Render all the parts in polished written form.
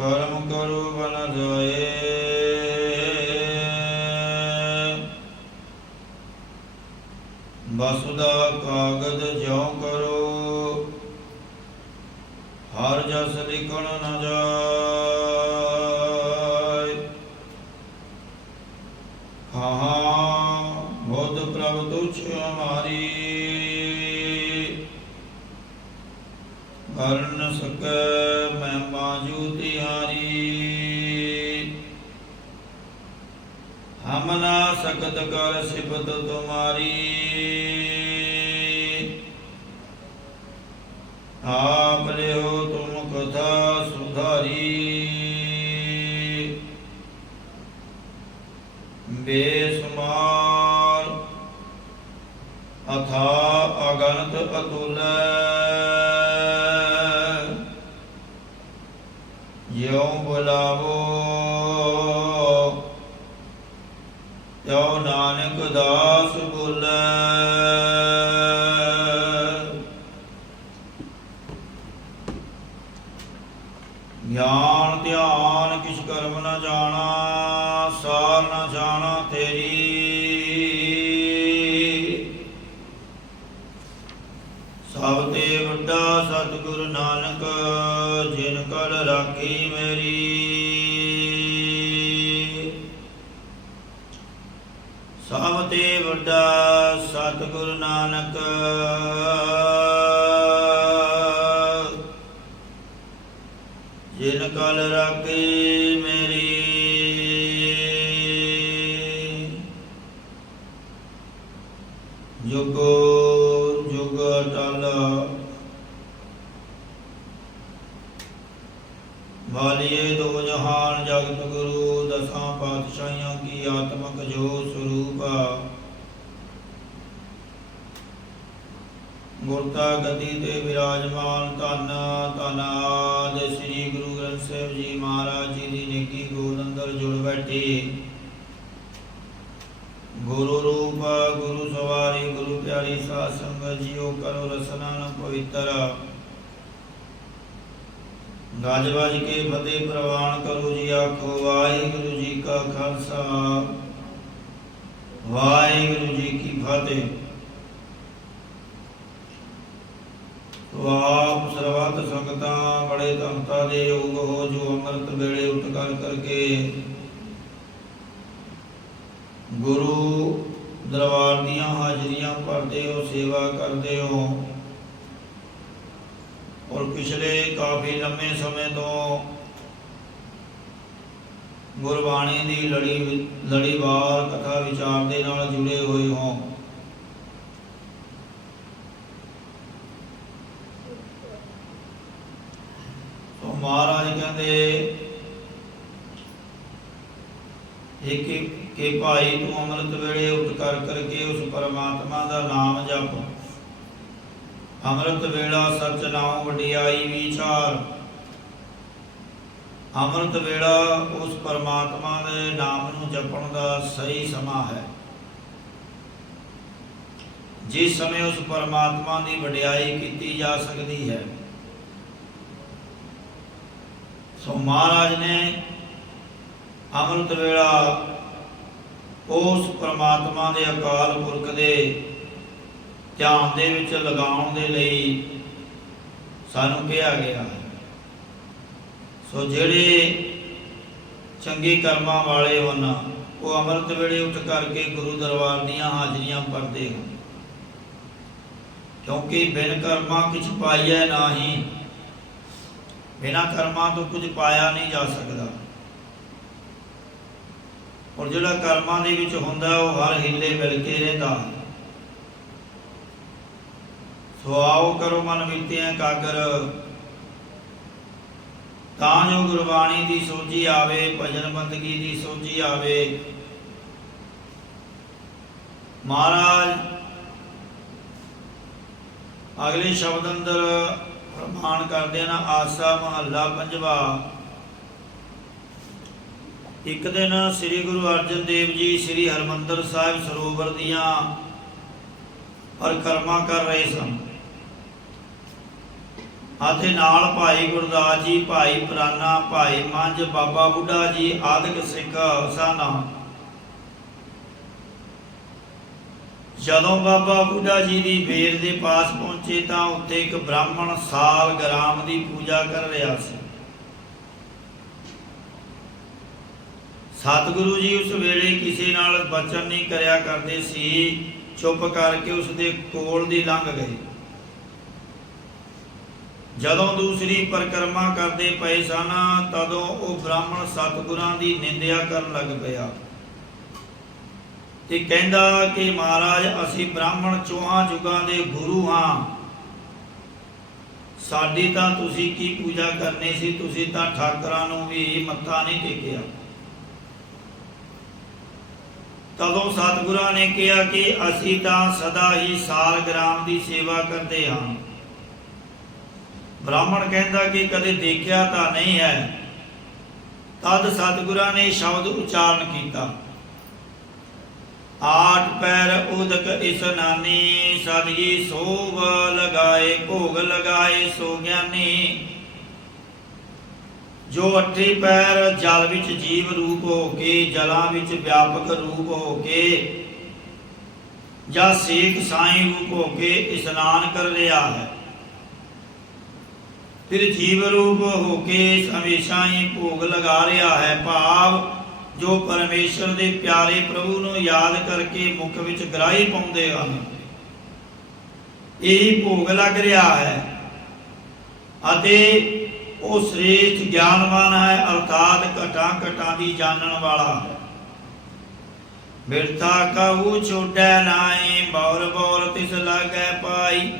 ਕਰਮ ਕਰੋ ਬਨ ਜਾਏ, ਬਸੁਦਾ ਕਾਗਦ ਜਿਉ ਕਰੋ, ਹਰ ਜਸ ਲਿਖਣ ਨ ਜਾਏ। ਹਾਂ ਬੁੱਧ ਪ੍ਰਭ ਤੁਛ ਹਮਾਰੀ, ਕਰ ਨ ਸਕੈ ਮਹਿਮਾ ਜੂ ਤਿਹਾਰੀ। ਹਮ ਨਾ ਸਕਤ ਕਰ ਸਿਫਤ ਤੁਮਾਰੀ, ਆਪ ਲਿਓ ਤੁਮ ਕਥਾ ਸੁਧਾਰੀ। ਬੇਸੁਮਾਰ ਅਥਾ ਅਗਨਤ ਅਤੁਲੈ, ਜਿਉ ਬੁਲਾਵੋ ਤਿਉ ਨਾਨਕ ਦਾਸ ਬੋਲੇ। ਗਿਆਨ ਧਿਆਨ ਕਿਛ ਕਰਮ ਨ ਜਾਣਾ, ਸਾਰ ਨ ਜਾਣਾ ਤੇਰੀ। ਸਭ ਤੇ ਵੱਡਾ ਸਤਿਗੁਰ ਨਾਨਕ, ਜਿਨ ਕਲ ਰਾਖੀ ਮੇਰੀ। ਸਭ ਤੇ ਵੱਡਾ ਸਤਿਗੁਰ ਨਾਨਕ, ਜਿਨ ਕਲ ਰਾਖੀ ਮੇਰੀ। ਜੁਗੋ ਜੁਗ ਅਟਲ ਵਾਲੀਏ ਦੋ ਜਹਾਨ, ਜਗਤ ਗੁਰੂ ਦਸਾਂ ਪਾਤਸ਼ਾਹੀਆਂ ਕੀ ਆਤਮਕ ਜੋ ਸਰੂਪ। ਗੁਰਤਾ ਗਤੀ ਤੇ ਵਿਰਾਜਮਾਨ, ਧੰਨ ਧੰਨ ਆਦਿ ਸ੍ਰੀ ਗੁਰੂ ਗ੍ਰੰਥ ਸਾਹਿਬ ਜੀ ਮਹਾਰਾਜ ਜੀ ਦੀ ਨੇਕੀ ਗੋਦ ਅੰਦਰ ਜੁੜ ਬੈਠੀ। ਗੁਰੂ ਰੂਪ ਗੁਰੂ ਸਵਾਰੀ ਗੁਰੂ ਪਿਆਰੀ ਸਾਧ ਸੰਗਤ ਜੀਓ, ਕਰੋ ਰਸਨਾ ਨ ਪਵਿੱਤਰ। ਗੱਜ ਵੱਜ ਕੇ ਫਤਿਹ ਪ੍ਰਵਾਨ ਕਰੋ ਜੀ, ਆਖੋ ਵਾਹਿਗੁਰੂ ਜੀ ਕਾ ਖਾਲਸਾ ਵਾਹਿਗੁਰੂ ਜੀ ਕੀ ਫਤਿਹ। ਆਪ ਸਰਬੱਤ ਸੰਗਤਾਂ ਬੜੇ ਧੰਤਾ ਦੇ ਯੋਗ ਹੋ, ਜੋ ਅੰਮ੍ਰਿਤ ਵੇਲੇ ਉੱਠ ਕਰ ਕਰਕੇ ਗੁਰੂ ਦਰਬਾਰ ਦੀਆਂ ਹਾਜ਼ਰੀਆਂ ਭਰਦੇ ਹੋ, ਸੇਵਾ ਕਰਦੇ ਹੋ। ਔਰ ਪਿਛਲੇ ਕਾਫੀ ਲੰਮੇ ਸਮੇਂ ਤੋਂ ਗੁਰਬਾਣੀ ਦੀ ਲੜੀਵਾਰ ਕਥਾ ਵਿਚਾਰ ਦੇ ਨਾਲ ਜੁੜੇ ਹੋਏ ਹੋ। ਮਹਾਰਾਜ ਕਹਿੰਦੇ ਇੱਕ ਕਿ ਭਾਈ ਤੂੰ ਅੰਮ੍ਰਿਤ ਵੇਲੇ ਉੱਠ ਕਰ ਕਰਕੇ ਉਸ ਪਰਮਾਤਮਾ ਦਾ ਨਾਮ ਜਪ। ਅੰਮ੍ਰਿਤ ਵੇਲਾ ਸਚ ਨਾਮ ਵਡਿਆਈ ਵਿਚਾਰ। ਅੰਮ੍ਰਿਤ ਵੇਲਾ ਉਸ ਪਰਮਾਤਮਾ ਦੇ ਨਾਮ ਨੂੰ ਜਪਣ ਦਾ ਸਹੀ ਸਮਾਂ ਹੈ, ਜਿਸ ਸਮੇਂ ਉਸ ਪਰਮਾਤਮਾ ਦੀ ਵਡਿਆਈ ਕੀਤੀ ਜਾ ਸਕਦੀ ਹੈ। ਸੋ ਮਹਾਰਾਜ ਨੇ ਅੰਮ੍ਰਿਤ ਵੇਲਾ ਉਸ ਪਰਮਾਤਮਾ ਦੇ ਅਕਾਲ ਪੁਰਖ ਦੇ ਧਿਆਨ ਦੇ ਵਿੱਚ ਲਗਾਉਣ ਦੇ ਲਈ ਸਾਨੂੰ ਕਿਹਾ ਗਿਆ। ਸੋ ਜਿਹੜੇ ਚੰਗੇ ਕਰਮਾਂ ਵਾਲੇ ਹਨ, ਉਹ ਅੰਮ੍ਰਿਤ ਵੇਲੇ ਉੱਠ ਕਰਕੇ ਗੁਰੂ ਦਰਬਾਰ ਦੀਆਂ ਹਾਜ਼ਰੀਆਂ ਭਰਦੇ ਹਨ, ਕਿਉਂਕਿ ਬਿਨ ਕਰਮਾਂ ਕਿਛ ਪਾਈਐ ਨਾਹੀ। ਬਿਨਾਂ ਕਰਮਾਂ ਤੋਂ ਕੁਝ ਪਾਇਆ ਨਹੀਂ ਜਾ ਸਕਦਾ। ਔਰ ਜਿਹੜਾ ਕਰਮਾਂ ਦੇ ਵਿੱਚ ਹੁੰਦਾ ਉਹ ਹਰ ਹਿੱਲੇ ਮਿਲ ਕੇ ਰਹਿੰਦਾ। ਸੋ ਆਓ ਕਰੋ ਮਨ ਵਿੱਚ ਇਕਾਗਰ, ਤਾਂ ਜੋ ਗੁਰਬਾਣੀ ਦੀ ਸੋਝੀ ਆਵੇ, ਭਜਨ ਬੰਦਗੀ ਦੀ ਸੋਝੀ ਆਵੇ। ਮਹਾਰਾਜ ਅਗਲੇ ਸ਼ਬਦ ਅੰਦਰ ਪ੍ਰਮਾਣ ਕਰਦੇ ਨਾ। ਆਸਾ ਮਹੱਲਾ ਪੰਜਵਾ। ਇੱਕ ਦਿਨ ਸ੍ਰੀ ਗੁਰੂ ਅਰਜਨ ਦੇਵ ਜੀ ਸ੍ਰੀ ਹਰਿਮੰਦਰ ਸਾਹਿਬ ਸਰੋਵਰ ਦੀਆਂ ਪਰਿਕਰਮਾ ਕਰ ਰਹੇ ਸਨ। ਅਤੇ ਨਾਲ ਭਾਈ ਗੁਰਦਾਸ ਜੀ, ਭਾਈ ਪ੍ਰਾਨਾ, ਭਾਈ ਮੰਝ, ਬਾਬਾ ਬੁੱਢਾ ਜੀ ਆਦਿਕ ਸਿੱਖ ਸਨ। ਜਦੋਂ ਬਾਬਾ ਬੁੱਢਾ ਜੀ ਦੀ ਬੇਰ ਦੇ ਪਾਸ ਪਹੁੰਚੇ ਤਾਂ ਉੱਥੇ ਇੱਕ ਬ੍ਰਾਹਮਣ ਸਾਲ ਗ੍ਰਾਮ ਦੀ ਪੂਜਾ ਕਰ ਰਿਹਾ ਸੀ। ਸਤਿਗੁਰੂ ਜੀ ਉਸ ਵੇਲੇ ਕਿਸੇ ਨਾਲ ਬਚਨ ਨਹੀਂ ਕਰਿਆ ਕਰਦੇ ਸੀ, ਚੁੱਪ ਕਰਕੇ ਉਸ ਦੇ ਕੋਲ ਦੀ ਲੰਘ ਗਏ। ਜਦੋਂ ਦੂਸਰੀ ਪਰਿਕਰਮਾ ਕਰਦੇ ਪਏ ਸਨ ਤਦੋਂ ਉਹ ਬ੍ਰਾਹਮਣ ਸਤਿਗੁਰਾਂ ਦੀ ਨਿੰਦਿਆ ਕਰਨ ਲੱਗ ਪਿਆ ਤੇ ਕਹਿੰਦਾ ਕਿ ਮਹਾਰਾਜ, ਅਸੀਂ ਬ੍ਰਾਹਮਣ ਚੌਹਾਂ ਯੁਗਾਂ ਦੇ ਗੁਰੂ ਹਾਂ, ਸਾਡੀ ਤਾਂ ਤੁਸੀਂ ਕੀ ਪੂਜਾ ਕਰਨੀ ਸੀ, ਤੁਸੀਂ ਤਾਂ ਠਾਕਰਾਂ ਨੂੰ ਵੀ ਮੱਥਾ ਨਹੀਂ ਟੇਕਿਆ। ਤਦੋਂ ਸਤਿਗੁਰਾਂ ਨੇ ਕਿਹਾ ਕਿ ਅਸੀਂ ਤਾਂ ਸਦਾ ਹੀ ਸਾਲ ਗ੍ਰਾਮ ਦੀ ਸੇਵਾ ਕਰਦੇ ਹਾਂ। ਬ੍ਰਾਹਮਣ ਕਹਿੰਦਾ ਕਿ ਕਦੇ ਦੇਖਿਆ ਤਾਂ ਨਹੀਂ ਹੈ। ਤਦ ਸਤਿਗੁਰਾਂ ਨੇ ਸ਼ਬਦ ਉਚਾਰਨ ਕੀਤਾ, ਆਠ ਪੈਰ ਉਦਕ ਇਸਨਾਨੀ, ਸਦਗੀ ਸੋਭ ਲਗਾਏ, ਭੋਗ ਲਗਾਏ ਸੋ ਗਿਆਨੀ। ਜੋ ਅੱਠੇ ਪੈਰ ਜਲ ਵਿੱਚ ਜੀਵ ਰੂਪ ਹੋ ਕੇ, ਜਲਾਂ ਵਿੱਚ ਵਿਆਪਕ ਰੂਪ ਹੋ ਕੇ ਜਾਂ ਸੇਕ ਸਾਈਂ ਰੂਪ ਹੋ ਕੇ ਇਸ਼ਨਾਨ ਕਰ ਰਿਹਾ ਹੈ, ਫਿਰ ਜੀਵ ਰੂਪ ਹੋ ਕੇ ਹਮੇਸ਼ਾ ਹੀ ਭੋਗ ਲਗਾ ਰਿਹਾ ਹੈ। ਭਾਵ ਜੋ ਪਰਮੇਸ਼ਰ ਦੇ ਪਿਆਰੇ ਪ੍ਰਭੂ ਨੂੰ ਯਾਦ ਕਰਕੇ ਮੁਖ ਵਿੱਚ ਗਰਾਹੀ ਪਾਉਂਦੇ ਹਨ, ਇਹੀ ਭੋਗ ਲੱਗ ਰਿਹਾ ਹੈ। ਅਤੇ ਉਹ ਸ੍ਰੇਸ਼ਟ ਗਿਆਨਵਾਨ ਹੈ, ਅਰਥਾਤ ਘਟਾਂ ਘਟਾਂ ਦੀ ਜਾਣਨ ਵਾਲਾ ਹੈ। ਬਿਰਥਾ ਕਹੂ ਛੋਟੈ ਨਾਹੀ, ਬੌਰ ਬੌਰ ਤਿਸ ਲਾਗੈ ਪਾਈ।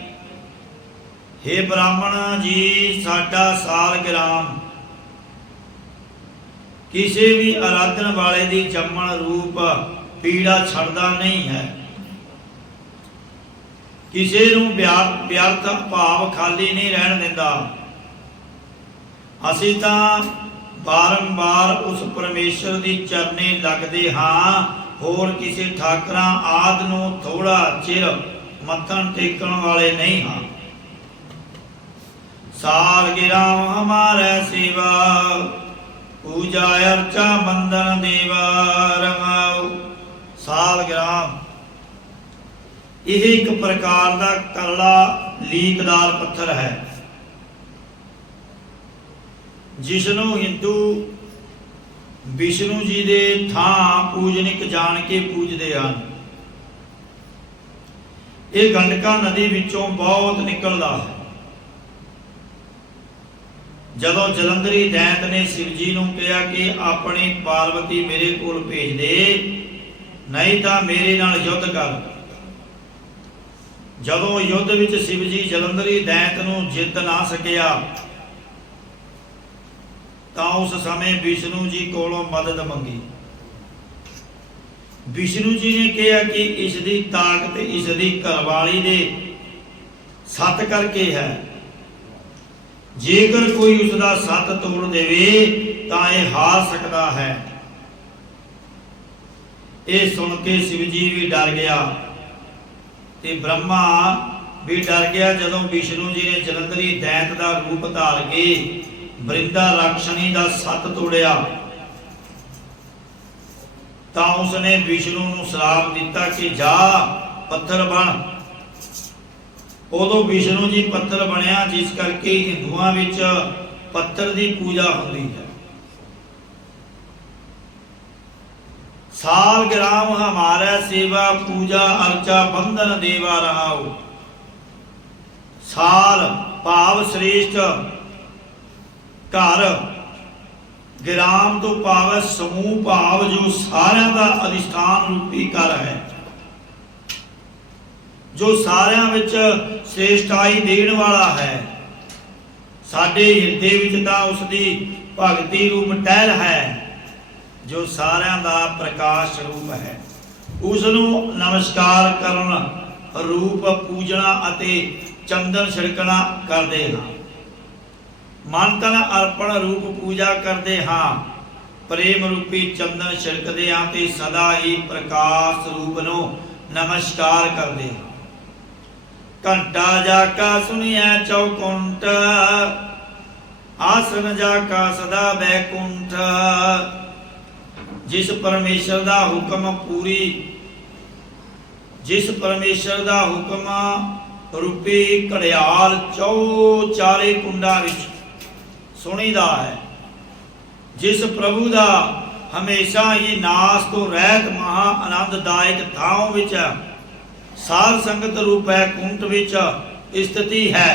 हे ਬ੍ਰਾਹਮਣ ਜੀ, ਸਾਡਾ ਸਾਲ ਗ੍ਰਾਮ ਕਿਸੇ ਵੀ ਆਰਾਧਨ ਵਾਲੇ ਦੀ ਜੰਮਣ ਰੂਪ ਪੀੜਾ ਛੱਡਦਾ ਨਹੀਂ ਹੈ। ਕਿਸੇ ਨੂੰ ਵਿਅਰਥ ਭਾਵ ਖਾਲੀ ਨਹੀਂ ਰਹਿਣ ਦਿੰਦਾ। ਅਸੀਂ ਤਾਂ ਬਾਰੰਬਾਰ ਉਸ ਪਰਮੇਸ਼ਰ ਦੀ ਚਰਨੇ ਲੱਗਦੇ ਹਾਂ, ਹੋਰ ਕਿਸੇ ਠਾਕਰਾਂ ਆਦਿ ਨੂੰ ਥੋੜਾ ਚਿਰ ਮੱਥਨ ਟੇਕਣ ਵਾਲੇ ਨਹੀਂ ਹਾਂ। ਸਾਲ ਗਿਰਾਮ ਹਮਾਰੇ ਸੇਵਾ, ਪੂਜਾ ਅਰਚਾ ਬੰਦਨ ਦੇਵਾ ਰਮਾਉ। ਸਾਲ ਗ੍ਰਾਮ ਇਹ ਇੱਕ ਪ੍ਰਕਾਰ ਦਾ ਕਰੜਾ ਲੀਕਦਾਰ ਪੱਥਰ ਹੈ, ਜਿਸ ਨੂੰ ਹਿੰਦੂ ਵਿਸ਼ਨੂੰ ਜੀ ਦੇ ਥਾਂ ਪੂਜਨਿਕ ਜਾਣ ਕੇ ਪੂਜਦੇ ਹਨ। ਇਹ ਗੰਡਕਾ ਨਦੀ ਵਿੱਚੋਂ ਬਹੁਤ ਨਿਕਲਦਾ ਹੈ। ਜਦੋਂ ਜਲੰਧਰੀ ਦੈਂਤ ਨੇ ਸ਼ਿਵ ਜੀ ਨੂੰ ਕਿਹਾ ਕਿ ਆਪਣੀ ਪਾਰਵਤੀ ਮੇਰੇ ਕੋਲ ਭੇਜ ਦੇ, ਨਹੀਂ ਤਾਂ ਮੇਰੇ ਨਾਲ ਯੁੱਧ ਕਰ। ਜਦੋਂ ਯੁੱਧ ਵਿੱਚ ਸ਼ਿਵ ਜੀ ਜਲੰਧਰੀ ਦੈਂਤ ਨੂੰ ਜਿੱਤ ਨਾ ਸਕਿਆ ਤਾਂ ਉਸ ਸਮੇਂ ਵਿਸ਼ਨੂੰ ਜੀ ਕੋਲੋਂ ਮਦਦ ਮੰਗੀ। ਵਿਸ਼ਨੂੰ ਜੀ ਨੇ ਕਿਹਾ ਕਿ ਇਸ ਦੀ ਤਾਕਤ ਇਸ ਦੀ ਘਰਵਾਲੀ ਦੇ ਸੱਤ ਕਰਕੇ ਹੈ। ਜੇਕਰ ਕੋਈ ਉਸ ਦਾ ਸੱਤ ਤੋੜ ਦੇਵੇ ਤਾਂ ਇਹ ਹਾਰ ਸਕਦਾ ਹੈ। ਇਹ ਸੁਣ ਕੇ ਸ਼ਿਵ ਜੀ ਵੀ ਡਰ ਗਿਆ ਤੇ ਬ੍ਰਹਮਾ ਵੀ ਡਰ ਗਿਆ। ਜਦੋਂ ਵਿਸ਼ਨੂੰ ਜੀ ਨੇ ਜਲੰਧਰੀ ਦੈਂਤ ਦਾ ਰੂਪ ਧਾਰ ਕੇ ਬ੍ਰਿੰਦਾ ਰਾਖਸ਼ਣੀ ਦਾ ਸੱਤ ਤੋੜਿਆ ਤਾਂ ਉਸਨੇ ਵਿਸ਼ਨੂੰ ਨੂੰ ਸ਼ਰਾਪ ਦਿੱਤਾ ਕਿ ਜਾ ਪੱਥਰ ਬਣ। ਉਦੋਂ ਵਿਸ਼ਨੂੰ ਜੀ ਪੱਥਰ ਬਣਿਆ, ਜਿਸ ਕਰਕੇ ਹਿੰਦੂਆਂ ਵਿੱਚ ਪੱਥਰ ਦੀ ਪੂਜਾ ਹੁੰਦੀ ਹੈ। ਸਾਲ ਗ੍ਰਾਮ ਹਮਾਰਾ ਸੇਵਾ, ਪੂਜਾ ਅਰਚਾ ਬੰਧਨ ਦੇਵਾ ਰਹਾਉ। ਸਾਲ ਭਾਵ ਸ੍ਰੇਸ਼ਟ ਘਰ, ਗ੍ਰਾਮ ਤੋਂ ਭਾਵ ਸਮੂਹ ਭਾਵ ਜੋ ਸਾਰਿਆਂ ਦਾ ਅਧਿਸ਼ਠਾਨ ਰੂਪੀ ਘਰ ਹੈ, ਜੋ ਸਾਰਿਆਂ ਵਿੱਚ ਸ੍ਰੇਸ਼ਟਾਈ ਦੇਣ ਵਾਲਾ ਹੈ। ਸਾਡੇ ਹਿਰਦੇ ਵਿੱਚ ਤਾਂ ਉਸ ਦੀ ਭਗਤੀ ਰੂਪ ਟਹਿਲ ਹੈ, ਜੋ ਸਾਰਿਆਂ ਦਾ ਪ੍ਰਕਾਸ਼ ਰੂਪ ਹੈ। ਉਸ ਨੂੰ ਨਮਸਕਾਰ ਕਰਨ ਰੂਪ ਪੂਜਣਾ ਅਤੇ ਚੰਦਨ ਛਿੜਕਣਾ ਕਰਦੇ ਹਾਂ। ਮਨ ਤਨ ਅਰਪਣ ਰੂਪ ਪੂਜਾ ਕਰਦੇ ਹਾਂ। ਪ੍ਰੇਮ ਰੂਪੀ ਚੰਦਨ ਛਿੜਕਦੇ ਹਾਂ ਤੇ ਸਦਾ ਹੀ ਪ੍ਰਕਾਸ਼ ਰੂਪ ਨੂੰ ਨਮਸਕਾਰ ਕਰਦੇ ਹਾਂ। घंटा जाका सुनिया चौकुंठ, आसन जाका सदा बैकुंठ। जिस परमेश्वर दा हुक्म पूरी, जिस परमेश्वर दा हुक्म रूपी घड़ियाल चौ चारे कुंडा विच सुनीदा है, जिस प्रभु दा हमेशा ही नास तो रहत महा आनंददायक थाव विच साध संगत रूप है कुंठ विच स्थिति है।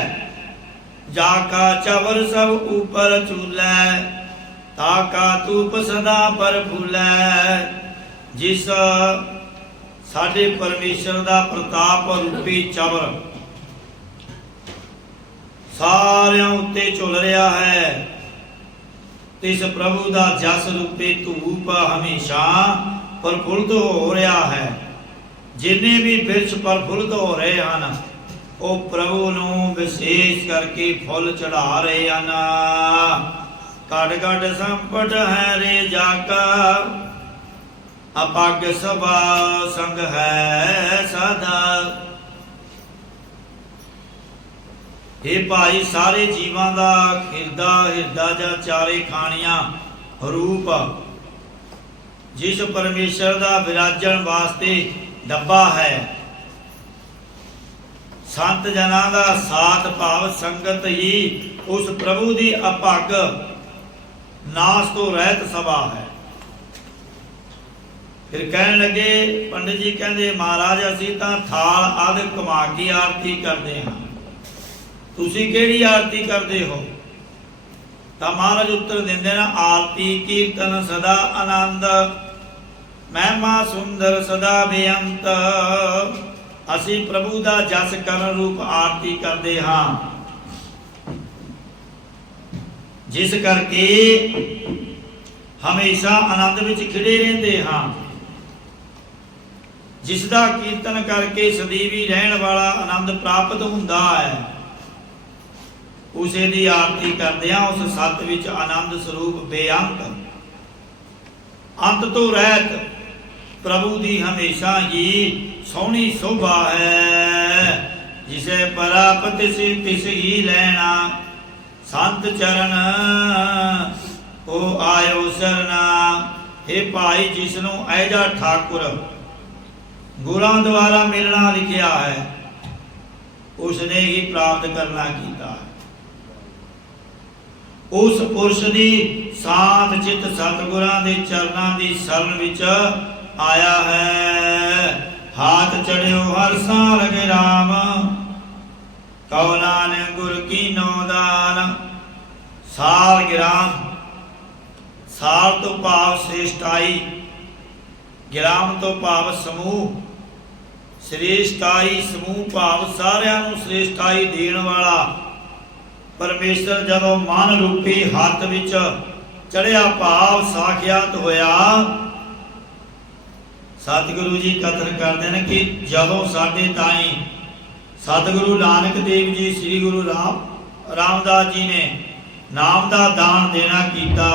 जाका चवर सब ऊपर चूलै, ताका तूप सदा पर फूलै। जिस साडे परमेश्वर दा प्रताप रूपी चवर सारियां उत्ते झुल रहा है, तिस प्रभु दा जस रूपी धूप हमेशा प्रफुल्लित हो रहा है। जिन्ने भी बिरछ प्रफुल्लित हो रहे हैं वो प्रभु नूं विशेष करके फुल चढ़ा रहे हैं। घट घट संपट है रे जाका, अपग सभा संग है सदा। हे भाई सारे जीवां दा हिरदा हिरदा जा चारे खानियां रूप, जिस परमेश्वर दा विराजन वास्ते डब्बा है। संत जना दा साथ भाव संगत ही उस प्रभु दी अपग नास तो रहत सभा है। फिर कहन लगे पंडित जी कहंदे महाराज असीं तां थाल आदि कमा के आरती करते हैं, तुसीं किहड़ी आरती करते हो? तां महाराज उत्तर दिंदे ना आरती कीर्तन सदा आनंद, महिमा सुंदर सदा बेअंत। असी प्रभु दा जस करन रूप आरती करते हाँ, जिस करके हमेशा आनंद विच खिड़े रहंदे हाँ। जिसदा कीर्तन करके सदैवी रहन वाला आनंद प्राप्त हुंदा है, उसे दी आरती करदे हां। उस सत विच आनंद स्वरूप बेअंत अंत तो रहत प्रभु दी हमेशा ही सोहनी शोभा है। जिसे प्राप्त तिस ही लैना, संत चरण ओ आयो सरना। हे भाई जिसनों ऐजा ठाकुर गुरां द्वारा मिलना लिखिया है, उसने ही प्राप्त करना कीता है। उस पुरुष दी साथ चित सतगुरां दे चरनां दी शरण विच आया है। हाथ चढ़ियो हर साल लगे राम, कहो नानक गुर की नौदान। साल गिराम, साल तो भाव श्रेष्ठाई, गिराम तो भाव समूह। श्रेष्ठाई समूह भाव सारियां नूं श्रेष्ठाई देण वाला परमेश्वर जदों मन रूपी हथ विच चढ़िया भाव साखियात होया। सतगुरु जी कथन करते हैं कि जदों साडे ताईं सतगुरु नानक देव जी श्री गुरु रामदास जी ने नाम का दान देना कीता,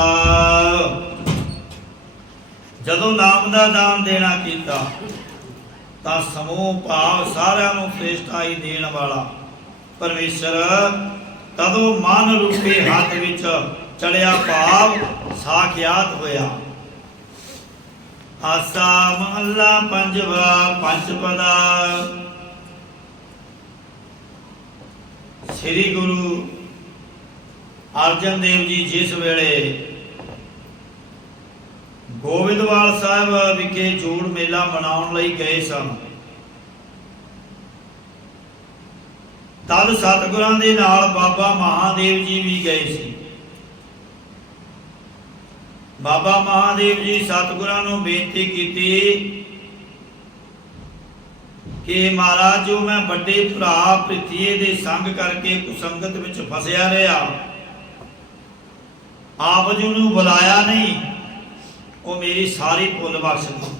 जदों नाम का दान देना कीता तां समूह भाव सारिआं नूं श्रेष्ठाई देण वाला परमेश्वर तदों मन रूपी हथ विच चढ़िया भाव साखियात होया। आसा महला पंजवा पंचपदा। श्री गुरु अर्जन देव जी जिस वेले गोविंदवाल साहब विखे जोड़ मेला मनाउण लई गए सन, तद सतगुरां दे नाल बाबा महादेव जी भी गए सी। बाबा महादेव जी सतगुरां नूं बेनती कीती कि महाराज जो मैं बड़े भरा प्रीतीए दे संग करके कुसंगत विच फसिया रहा, आप जी नूं बुलाया नहीं, वो मेरी सारी भुल बख्श दी।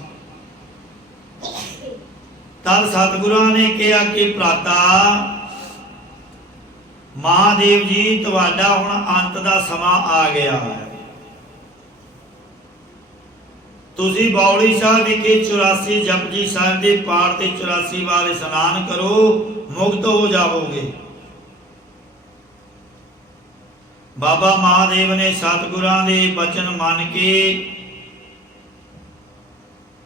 तद सतगुरां ने कहा कि भराता महादेव जी तुहाडा हुण अंत दा समा आ गया है। ਤੁਸੀਂ ਬੌਲੀ ਸਾਹਿਬ ਵਿਖੇ 84 ਜਪਜੀ ਸਾਹਿਬ ਦੇ ਪਾਠ ਤੇ 84 ਵਾਰ ਇਸ਼ਨਾਨ ਕਰੋ, ਮੁਕਤ ਹੋ ਜਾਵੋਗੇ। ਬਾਬਾ ਮਹਾਦੇਵ ਨੇ ਸਤਿਗੁਰਾਂ ਦੇ ਬਚਨ ਮੰਨ ਕੇ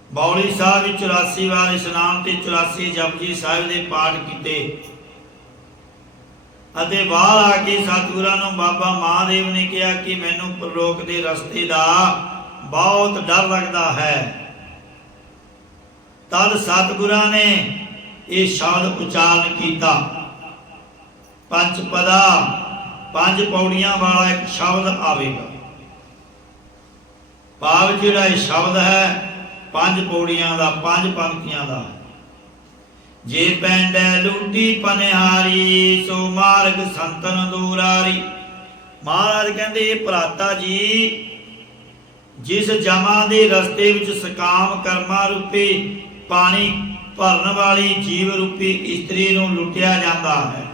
ਬੌਲੀ ਸਾਹਿਬ ਵਿੱਚ 84 ਵਾਰ ਇਸ਼ਨਾਨ ਤੇ 84 ਜਪਜੀ ਸਾਹਿਬ ਦੇ ਪਾਠ ਕੀਤੇ ਅਤੇ ਬਾਹਰ ਆ ਕੇ ਸਤਿਗੁਰਾਂ ਨੂੰ ਬਾਬਾ ਮਹਾਦੇਵ ਨੇ ਕਿਹਾ ਕਿ ਮੈਨੂੰ ਪ੍ਰਲੋਕ ਦੇ ਰਸਤੇ ਦਾ ਬਹੁਤ ਡਰ ਲੱਗਦਾ ਹੈ। ਤਦ ਸਤਿਗੁਰਾਂ ਨੇ ਇਹ ਸ਼ਬਦ ਉਚਾਰਨ ਕੀਤਾ। ਪੰਜ ਪਦਾ 5 ਪੌੜੀਆਂ ਵਾਲਾ ਇੱਕ ਸ਼ਬਦ ਆਵੇਗਾ। ਭਾਵ ਜਿਹੜਾ ਇਹ ਸ਼ਬਦ ਹੈ 5 ਪੌੜੀਆਂ ਦਾ, 5 ਪੰਕਤੀਆਂ ਦਾ। ਜੇ ਪੈਂਡੈ ਲੂਟੀ ਪਨਿਹਾਰੀ, ਸੋ ਮਾਰਗ ਸੰਤਨ ਦੂਰਾਰੀ। ਮਹਾਰਾਜ ਕਹਿੰਦੇ ਇਹ ਭਰਾਤਾ ਜੀ, ਜਿਸ ਜਮਾਂ ਦੇ ਰਸਤੇ ਵਿੱਚ ਸਕਾਮ ਕਰਮਾਂ ਰੂਪੀ ਪਾਣੀ ਭਰਨ ਵਾਲੀ ਜੀਵ ਰੂਪੀ ਇਸਤਰੀ ਨੂੰ ਲੁੱਟਿਆ ਜਾਂਦਾ ਹੈ,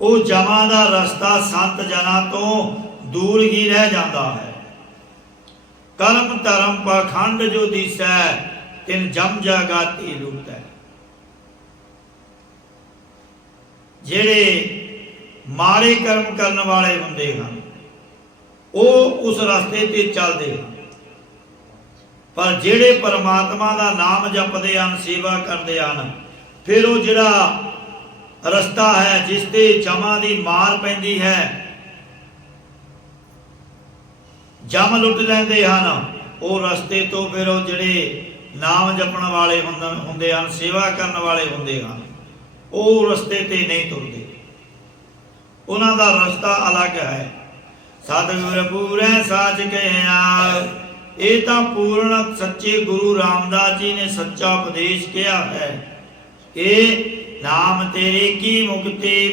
ਉਹ ਜਮਾਂ ਦਾ ਰਸਤਾ ਸੰਤ ਜਨਾਂ ਤੋਂ ਦੂਰ ਹੀ ਰਹਿ ਜਾਂਦਾ ਹੈ। ਕਰਮ ਧਰਮ ਪਾਖੰਡ ਜੋ ਦੀਸੈ, ਤਿਨ ਜਮ ਜਾਗਾਤੀ ਲੁੱਟੈ। ਜਿਹੜੇ ਮਾੜੇ ਕਰਮ ਕਰਨ ਵਾਲੇ ਹੁੰਦੇ ਹਨ ਉਹ ਉਸ ਰਸਤੇ ਤੇ ਚੱਲਦੇ ਹਨ, ਪਰ ਜਿਹੜੇ ਪਰਮਾਤਮਾ ਦਾ ਨਾਮ ਜਪਦੇ ਹਨ, ਸੇਵਾ ਕਰਦੇ ਹਨ, ਫਿਰ ਉਹ ਜਿਹੜਾ ਰਸਤਾ ਹੈ ਜਿਸ ਤੇ ਜਮਾਂ ਦੀ ਮਾਰ ਪੈਂਦੀ ਹੈ, ਜਮ ਲੁੱਟ ਲੈਂਦੇ ਹਨ, ਉਹ ਰਸਤੇ ਤੋਂ ਫਿਰ ਉਹ ਜਿਹੜੇ ਨਾਮ ਜਪਣ ਵਾਲੇ ਹੁੰਦੇ ਹਨ, ਸੇਵਾ ਕਰਨ ਵਾਲੇ ਹੁੰਦੇ ਹਨ, ਉਹ ਰਸਤੇ ਤੇ ਨਹੀਂ ਤੁਰਦੇ। ਉਹਨਾਂ ਦਾ ਰਸਤਾ ਅਲੱਗ ਹੈ। ਸਤਿਗੁਰ ਪੂਰੈ ਸਾਚ ਕਹਿਆ, ਇਹ ਤਾਂ ਪੂਰਨ ਸੱਚੇ ਗੁਰੂ ਰਾਮਦਾਸ ਜੀ ਨੇ ਸੱਚਾ ਉਪਦੇਸ਼ ਕਿਹਾ ਹੈ ਕਿ ਨਾਮ ਤੇਰੇ ਕੀ ਮੁਕਤੀ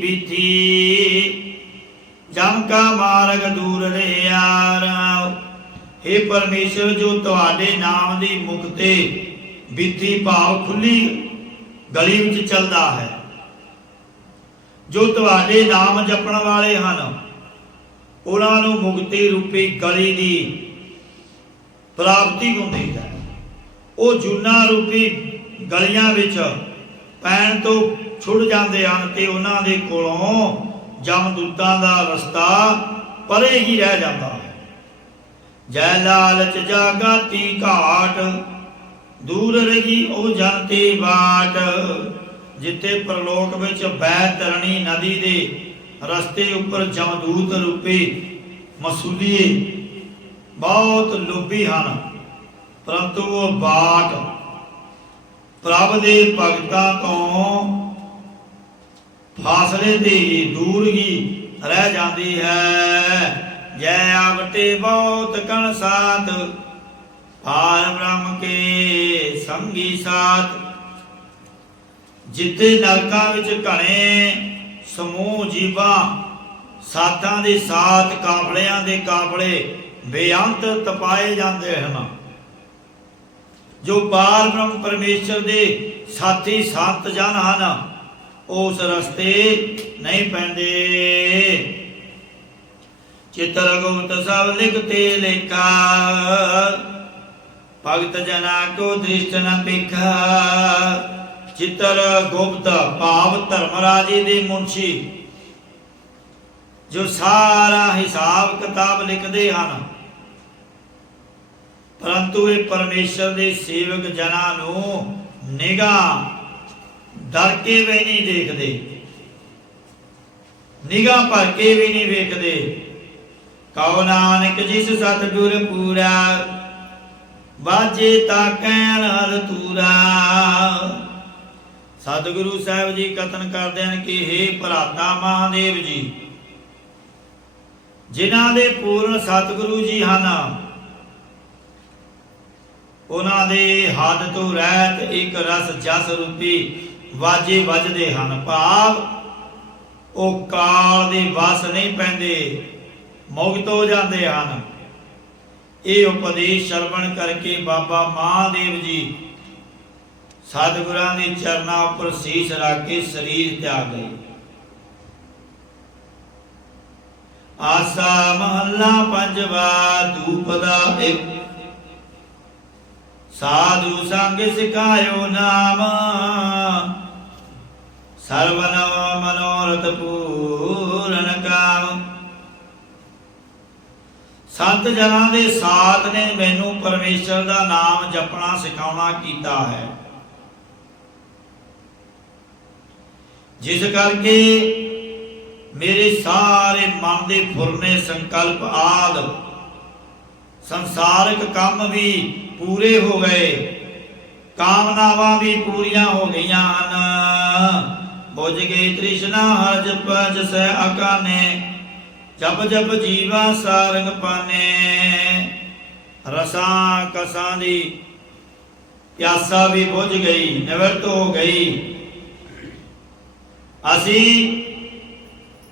ਬੀਥੀ, ਜਮ ਕਾ ਮਾਰਗ ਦੂਰ ਰਹਿਆ। हे ਪਰਮੇਸ਼ਰ, ਜੋ ਤੁਹਾਡੇ ਨਾਮ ਦੀ ਮੁਕਤੀ ਬੀਥੀ ਭਾਵ ਖੁੱਲੀ ਗਲੀ ਵਿੱਚ ਚੱਲਦਾ ਹੈ, ਜੋ ਤੁਹਾਡੇ ਨਾਮ ਜਪਣ ਵਾਲੇ ਹਨ, ਉਹਨਾਂ ਨੂੰ ਮੁਕਤੀ ਰੂਪੀ ਗਲੀ ਦੀ ਪ੍ਰਾਪਤੀ ਹੁੰਦੀ ਹੈ। ਉਹ ਜੂਨਾ ਰੂਪੀ ਗਲੀਆਂ ਵਿੱਚ ਪੈਣ ਤੋਂ ਛੁੱਟ ਜਾਂਦੇ ਹਨ ਤੇ ਉਹਨਾਂ ਦੇ ਕੋਲੋਂ ਜਮਦੂਤਾਂ ਦਾ ਰਸਤਾ ਪਰੇ ਹੀ ਰਹਿ ਜਾਂਦਾ ਹੈ। ਜੈ ਲਾਲਚ ਜਾਗਾਤੀ ਘਾਟ, ਦੂਰ ਰਹੀ ਉਹ ਜਨ ਤੇ ਬਾਟ। ਜਿੱਥੇ ਪ੍ਰਲੋਕ ਵਿੱਚ ਬੈਤਰਣੀ ਨਦੀ ਦੇ ਰਸਤੇ ਉੱਪਰ ਜਮਦੂਤ ਰੂਪੀ ਮਸੂਲੀਏ ਬਹੁਤ ਲੋਭੀ ਹਨ, ਪਰੰਤੂ ਉਹ ਬਾਟ ਪ੍ਰਭ ਦੇ ਭਗਤਾਂ ਤੋਂ ਫਾਸਲੇ ਤੇ ਦੂਰ ਹੀ ਰਹਿ ਜਾਂਦੀ ਹੈ। ਜੈ ਆਵਟੇ ਬਹੁਤ ਕਣ ਸਾਥ, ਪਾਰ ਬ੍ਰਹਮ ਕੇ ਸੰਗੀ ਸਾਥ। ਜਿੱਥੇ ਨਰਕਾਂ ਵਿੱਚ ਘਣੇ ਸਮੂਹ ਜੀਵਾਂ ਸਾਥਾਂ ਦੇ ਸਾਥ, ਕਾਫਲਿਆਂ ਦੇ ਕਾਫਲੇ ਬੇਅੰਤ ਤਪਾਏ ਜਾਂਦੇ ਹਨ, ਜੋ ਪਾਰ ਬ੍ਰਹਮ ਪਰਮੇਸ਼ਰ ਦੇ ਸਾਥੀ ਸੰਤ ਜਨ ਹਨ, ਉਸ ਰਸਤੇ ਨਹੀਂ ਪੈਂਦੇ। ਚਿਤਰ ਗੁਪਤ ਸਭ ਲਿਖਤੇ ਲੇਖਾ, ਭਗਤ ਜਨਾ ਕੋ ਦ੍ਰਿਸ਼ਟ ਨ ਪੇਖਾ। ਚਿਤਰ ਗੁਪਤ ਭਾਵ ਧਰਮਰਾਜੇ ਦੇ ਮੁਨਸ਼ੀ, ਜੋ ਸਾਰਾ ਹਿਸਾਬ ਕਿਤਾਬ ਲਿਖਦੇ ਹਨ, ਪਰੰਤੂ ਇਹ ਪਰਮੇਸ਼ਰ ਦੇ ਸੇਵਕ ਜਨਾਂ ਨੂੰ ਨਿਗਾਹ ਡਰ ਕੇ ਵੀ ਨਹੀਂ ਦੇਖਦੇ, ਨਿਗਾਹ ਭਰ ਕੇ ਵੀ ਨਹੀਂ ਵੇਖਦੇ। ਕਉ ਨਾਨਕ ਜਿਸ ਸਤਿਗੁਰ ਪੂਰਾ, ਬਾਜੇ ਤਾ ਕਹਿਣ ਹਰ ਤੂਰਾ। ਸਤਿਗੁਰੂ ਸਾਹਿਬ ਜੀ ਕਥਨ ਕਰਦੇ ਹਨ ਕਿ हे ਭਰਾਤਾ ਮਹਾਦੇਵ ਜੀ, ਜਿਨ੍ਹਾਂ ਦੇ ਪੂਰਨ ਸਤਿਗੁਰੂ ਜੀ ਹਨ, ਉਹਨਾਂ ਦੇ ਹੱਦ ਤੋਂ ਰਹਿਤ ਇੱਕ ਰਸ ਜਸ ਰੂਪੀ ਵਾਜੇ ਵੱਜਦੇ ਹਨ, ਭਾਵ ਉਹ ਕਾਲ ਦੇ ਵਸ ਨਹੀਂ ਪੈਂਦੇ, ਮੁਕਤ ਹੋ ਜਾਂਦੇ ਹਨ। ਇਹ ਉਪਦੇਸ਼ ਸ਼ਰਵਣ ਕਰਕੇ ਬਾਬਾ ਮਹਾਦੇਵ ਜੀ ਸਤਿਗੁਰਾਂ ਦੇ ਚਰਨਾਂ ਉੱਪਰ ਸੀਸ ਰੱਖ ਕੇ ਸਰੀਰ ਤਿਆਗ ਗਏ। ਆਸਾ ਮਹੱਲਾ ਪੰਜਵਾ, ਧੂਪ ਦਾ ਇੱਕ साधु संग सिखायो नाम, सर्वनव मनोरथ पूरन काम। संत जनां दे साथ ने मैनू परमेश्वर दा नाम जपना सिखाउणा कीता है, जिस करके मेरे सारे मन दे फुरने संकल्प आदि संसारिक काम भी पूरे हो गए, कामनावां भी पूरियां हो गईयां हन। बुझ गई तृष्णा हर जप जसै अकाने, जप जप जीवा सारंग पाने। रसां कसां दी प्यासा भी बुझ गई, निवृत्त हो गई। असी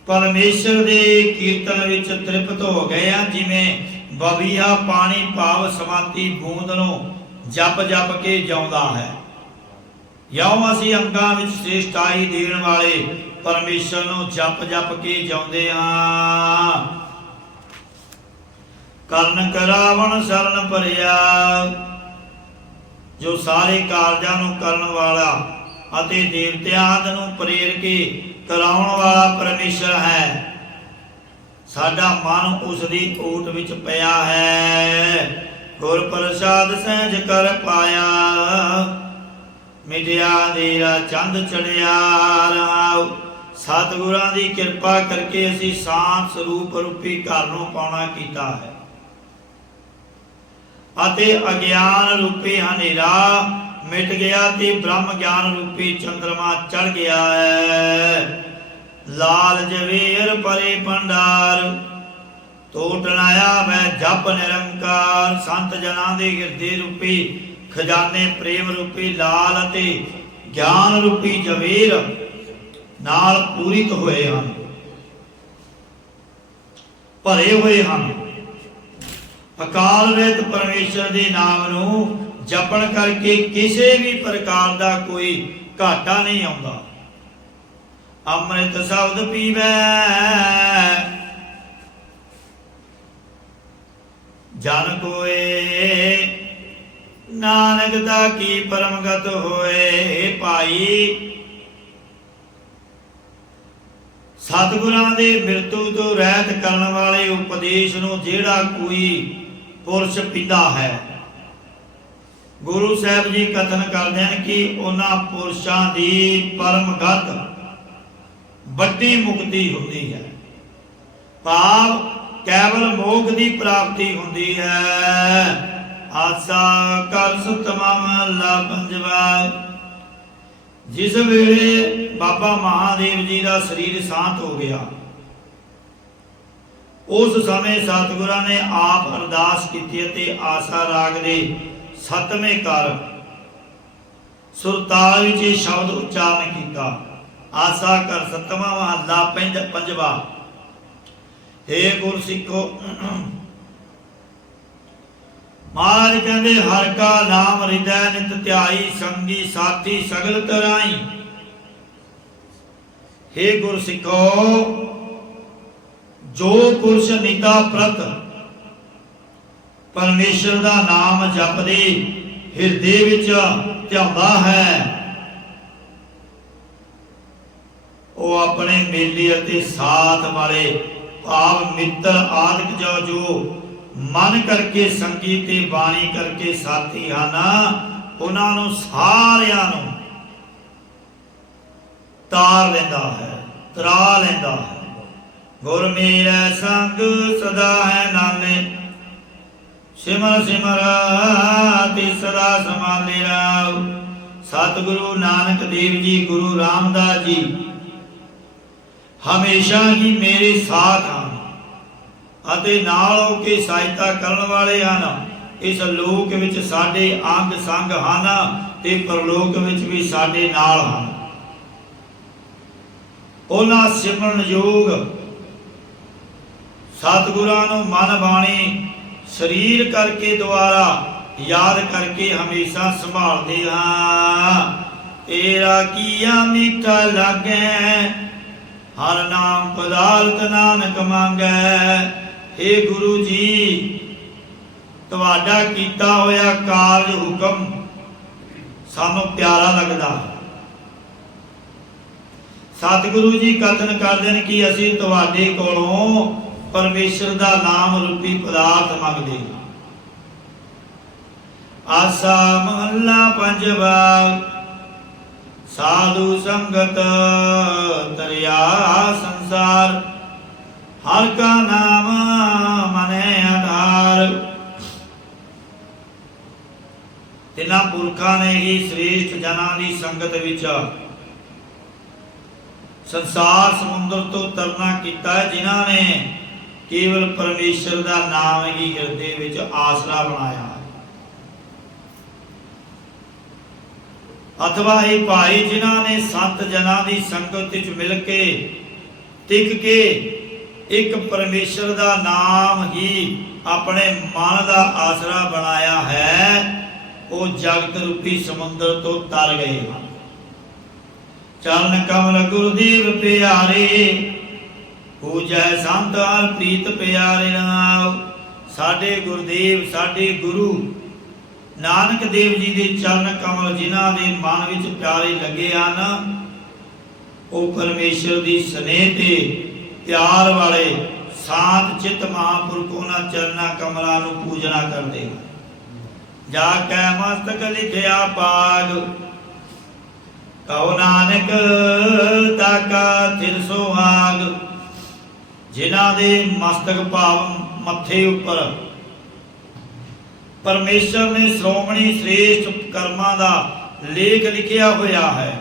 परमेश्वर दे कीर्तन विच तृप्त हो गए हैं, जिवें बबीहा पानी भाव समाधि बूंद नूं जप जप के जाउंदा है। यों असी अंगां विच श्रेष्ठाई देण वाले परमेश्वर नूं जप जप के जाउंदे हां। करन करावण शरण भरिया, जो सारे कारजां नूं करन वाला ਅਤੇ ਦੇਵਤਿਆਂ ਨੂੰ ਪ੍ਰੇਰ ਕੇ ਕਰਾਉਣ ਵਾਲਾ ਪਰਮੇਸ਼ਰ ਹੈ। ਸਾਡਾ ਮਨ ਉਸ ਦੀ ਓਟ ਵਿੱਚ ਪਿਆ ਹੈ, ਗੁਰ ਪ੍ਰਸਾਦ ਸਹਿਜ ਕਰ ਪਾਇਆ। ਮਿਟਿਆ ਅੰਧੇਰਾ ਚੰਦ ਚੜਿਆ ਰਾਉ, ਸਤਿਗੁਰਾਂ ਦੀ ਕਿਰਪਾ ਕਰਕੇ ਅਸੀਂ ਸਾਂਤ ਸਰੂਪ ਰੂਪੀ ਘਰ ਨੂੰ ਪਾਉਣਾ ਕੀਤਾ ਹੈ, ਅਤੇ ਅਗਿਆਨ ਰੂਪੀ ਹਨੇਰਾ मिट गया ते ब्रह्म ज्ञान रूपी चंद्रमा चढ़ गया है। लाल जवेर परे भंडार, टोट नाया मैं जप निरंकार। संत जना दे हिरदे रूपी खजाने प्रेम रूपी लाल अते ज्ञान रूपी जवेर नाल पूरित होए हन, भरे हुए हन। अकाल रहित परमेश्वर दे नाम नूं जपण करके किसी भी प्रकार का कोई घाटा नहीं आउंदा। अमृत शब्द पीवै जन कोए, नानक दा की परमगत होए। भाई सतगुरां दे मृत्यु तो रहत करन वाले उपदेश नूं जिहड़ा कोई पुरुष पींदा है, गुरु साहब जी कथन करते हैं कि उन्हां पुरुषां दी परमगत वड्डी मुक्ति होती है, भाव केवल मोक्ष की प्राप्ति होती है। आसा कर सुतमा महला पंजवा। जिस वेले बाबा महादेव जी का शरीर शांत हो गया, उस समय सतगुरां ने आप अरदास की, आसा राग दे सतवें कर सुरताल विच शब्द उच्चारण किया। आसा कर सतवां महला पंजवा। हे गुर सिखो, महाराज कहते हर का नाम हृदय नित ध्याई, संगी साथी सगल तराई। हे गुर सिखो, जो पुरुष निता प्रत परमेश्वर का नाम जपदे हिरदे विच ध्याउंदा है, वो अपने मेले अते साथ वाले भाव मित्र आदि जो मन करके संगी ते बाणी करके साथी हन, उन्हां नूं सारियां नूं तार लैंदा है, तरा लैंदा है। गुर मेरा संग सदा है नाले, सिमर सिमर सदा संभाले राव। सतगुरु नानक देव जी, गुरु रामदास जी हमेशा ही मेरे साथ हैं अते नाल हो के सहायता करन वाले हैं। इस लोक विच साडे अंग संग हैं ते परलोक विच भी साडे नाल हैं। उन्हां सिमरन योग सतगुरां नूं मन बाणी शरीर करके द्वारा याद करके हमेशा संभालते हाँ। तेरा किया मीठा लागे, हर नाम पदार्थ नानक मांगे। हे गुरु जी, ਤੁਹਾਡਾ ਕੀਤਾ ਹੋਇਆ ਕਾਰਜ ਹੁਕਮ ਸਾਨੂੰ ਪਿਆਰਾ ਲੱਗਦਾ। ਸਤਿਗੁਰੂ ਜੀ ਕਥਨ ਕਰਦੇ ਨੇ ਕਿ ਅਸੀਂ ਤੁਹਾਡੇ ਕੋਲੋਂ ਪਰਮੇਸ਼ਰ ਦਾ ਨਾਮ ਰੂਪੀ ਪਦਾਰਥ ਮੰਗਦੇ ਹਾਂ। ਆਸਾ ਮਹੱਲਾ ਪੰਜਵਾ। ਸਾਧੂ ਸੰਗਤ ਤਰਿਆ ਸੰਸਾਰ, ਹਰ ਕਾ ਨਾਮ ਮਨੈ ਆਧਾਰ। ਤਿਨਾਂ ਪੁਰਖਾਂ ਨੇ ਹੀ ਸ੍ਰੇਸ਼ਟ ਜਨਾਂ ਦੀ ਸੰਗਤ ਵਿੱਚ ਸੰਸਾਰ ਸਮੁੰਦਰ ਤੋਂ ਤਰਨਾ ਕੀਤਾ ਹੈ, ਜਿਨ੍ਹਾਂ ਨੇ ਕੇਵਲ ਪਰਮੇਸ਼ਰ ਦਾ ਨਾਮ ਹੀ ਹਿਰਦੇ ਵਿੱਚ ਆਸਰਾ ਬਣਾਇਆ ਹੈ। ਅਥਵਾ ਇਹ ਭਾਈ ਜਿਨ੍ਹਾਂ ਨੇ ਸੰਤ ਜਨਾਂ ਦੀ ਸੰਗਤ ਵਿੱਚ ਮਿਲ ਕੇ ਟਿਕ ਕੇ ਇੱਕ ਪਰਮੇਸ਼ਰ ਦਾ ਨਾਮ ਹੀ ਆਪਣੇ ਮਨ ਦਾ ਆਸਰਾ ਬਣਾਇਆ ਹੈ, ਉਹ ਜਗਤ ਰੂਪੀ ਸਮੁੰਦਰ ਤੋਂ ਤਰ ਗਏ ਹਨ। ਚਰਨ ਕਮਲ ਗੁਰਦੇਵ ਪਿਆਰੇ, ਪੂਜੈ ਸੰਤ ਹਰ ਪ੍ਰੀਤ ਪਿਆਰੇ ਨਾਮ। ਸਾਡੇ ਗੁਰਦੇਵ, ਸਾਡੇ ਗੁਰੂ ਨਾਨਕ ਦੇਵ ਜੀ ਦੇ ਚਰਨ ਕਮਲ ਜਿਨ੍ਹਾਂ ਦੇ ਮਨ ਵਿੱਚ ਪਿਆਰੇ ਲੱਗੇ ਹਨ, ਉਹ ਪਰਮੇਸ਼ਰ ਦੀ ਸਨੇਹ ਤੇ ਪਿਆਰ ਵਾਲੇ ਸਾਧ ਚਿੱਤ ਮਹਾਂਪੁਰਖ ਉਹਨਾਂ ਚਰਨਾਂ ਕਮਲਾਂ ਨੂੰ ਪੂਜਣਾ ਕਰਦੇ ਹਨ। ਜਾ ਕੈ ਮਸਤਕ ਲਿਖਿਆ ਪਾਗ, ਕਉ ਨਾਨਕ ਤਾਕਾ ਥਿਰ ਸੁਹਾਗ। ਜਿਨ੍ਹਾਂ ਦੇ ਮਸਤਕ ਭਾਵ ਮੱਥੇ ਉੱਪਰ ਪਰਮੇਸ਼ਰ ਨੇ ਸ਼੍ਰੋਮਣੀ ਸ੍ਰੇਸ਼ਟ ਕਰਮਾਂ ਦਾ ਲੇਖ ਲਿਖਿਆ ਹੋਇਆ ਹੈ।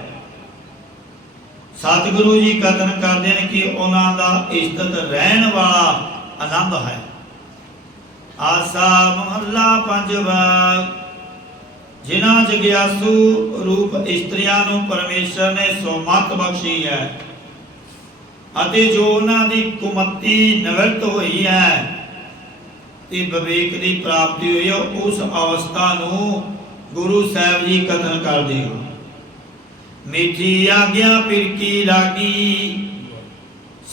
ਸਤਿਗੁਰੂ ਜੀ ਕਥਨ ਕਰਦੇ ਨੇ ਕਿ ਉਹਨਾਂ ਦਾ ਇਸਤਤ ਰਹਿਣ ਵਾਲਾ ਆਨੰਦ ਹੈ। ਆਸਾ ਮਹੱਲਾ ਪੰਜਵਾ। ਜਿਨ੍ਹਾਂ ਜਗਿਆਸੂ ਰੂਪ ਇਸਤਰੀਆਂ ਨੂੰ ਪਰਮੇਸ਼ਰ ਨੇ ਸੁਮਤ ਬਖਸ਼ੀ ਹੈ ਅਤੇ ਜੋ ਉਹਨਾਂ ਦੀ ਕੁਮਤੀ ਨਿਵਰਤ ਹੋਈ ਹੈ ਤੇ ਵਿਵੇਕ ਦੀ ਪ੍ਰਾਪਤੀ ਹੋਈ ਹੈ, ਉਸ ਅਵਸਥਾ ਨੂੰ ਗੁਰੂ ਸਾਹਿਬ ਜੀ ਕਥਨ ਕਰਦੇ ਹਨ। ਮਿੱਠੀ ਆਗਿਆ ਪਿਰਕੀ ਲਾਗੀ,